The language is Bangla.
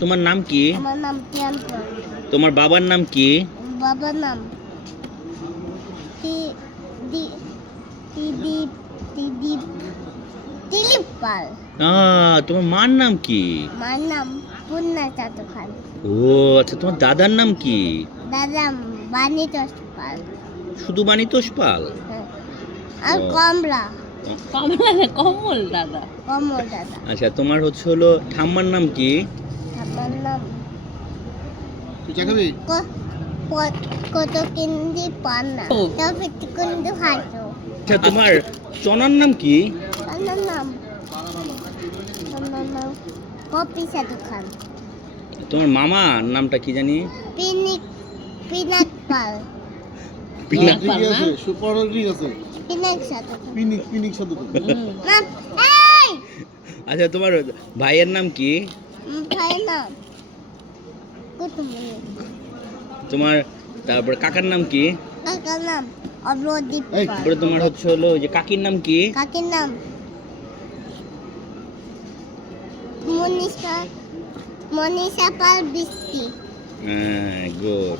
তোমার নাম কি? আমার নাম টিয়ানপুর। তোমার বাবার নাম কি? বাবার নাম তি- দি- দিলীপ দিলীপ দিলীপ পাল। তোমার মার নাম কি? মার নাম পূর্ণা চাতু খান। ও আচ্ছা, তোমার দাদার নাম কি? দাদা বাণীতোষ পাল। শুধু বাণীতোষ পাল? হ্যাঁ। আর ও। কমলা কমলা না, কমল দাদা। কমল দাদা। আচ্ছা, তোমার হলো ঠাম্মার নাম কি? আমার নাম তুই চা খাবি? কত কিন্দি পান না ও। তবে কিন্তু হাসো। আচ্ছা, তোমার চনার নাম কি? আমার নাম পপি চাতু খান। তোমার মামার নামটা কি জানি? পিনাক পাল। পিনাক ঠিক পাল না? আছে, সুপার ঠিক আছে। পিনাক চাতু খান। পিনিক সাথে তো। নাম এই আচ্ছা, তোমার ভাইয়ের নাম কি? ভাইয়ের নাম কুতুমনি। তোমার তারপর কাকার নাম কি? কাকার নাম অগ্রদীপ এই, পাল। তারপরে তোমার হলো ওই যে কাকির নাম কি? কাকির নাম মনীষা পাল বৃষ্টি। হ্যাঁ, গুড।